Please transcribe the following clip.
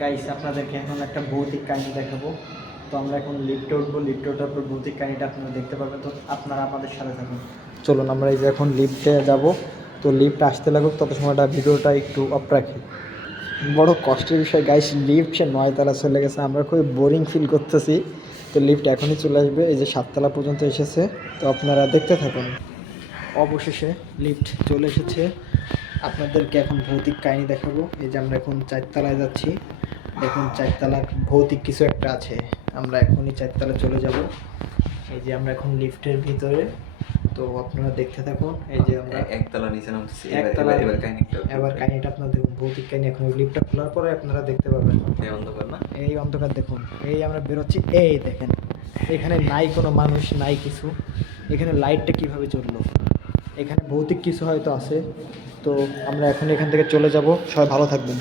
Guys আপনাদেরকে এখন একটা ভৌতিক কাহিনী দেখাবো। তো আমরা এখন লিফটে উঠবো, লিফটে ওঠার পর ভৌতিক কাহিনীটা আপনারা দেখতে পারবেন। তো আপনারা আমাদের সাথে থাকুন। চলুন আমরা এই যে এখন লিফটে যাব। তো লিফট আসতে লাগুক, তত সময়টা ভিডিওটা একটু অফ রাখি। বড় কষ্টের বিষয় গাইস, লিফট সে 9 তলা চলে গেছে, আমরা খুবই বোরিং ফিল করতেছি। তো লিফট এখনই চলে আসবে, এই যে 7 তলা পর্যন্ত এসেছে। তো আপনারা দেখতে থাকুন। অবশেষে লিফট চলে এসেছে, আপনাদেরকে এখন ভৌতিক কাহিনী দেখাবো। এই যে আমরা এখন 4 তলায় যাচ্ছি। দেখুন 4 তলায় ভৌতিক কিছু একটা আছে। আমরা এখনই 4 তলায় চলে যাব। এই যে আমরা এখন লিফটের ভিতরে। তো আপনারা দেখতে থাকুন। এই যে আমরা একতলা নিচে নামতেছি। এবার কাহিনীটা আপনারা দেখুন, ভৌতিক কাহিনী। এখন লিফটটা খোলার পরে আপনারা দেখতে পাবেন। এই অন্ধকার না, এই অন্ধকার দেখুন। এই আমরা বেরোচ্ছি, এই দেখেন এখানে নাই কোনো মানুষ, নাই কিছু। এখানে লাইটটা কিভাবে জ্বললো? এখানে ভৌতিক কিছু হয়তো আছে। তো আমরা এখন এখান থেকে চলে যাব। সবাই ভালো থাকবেন।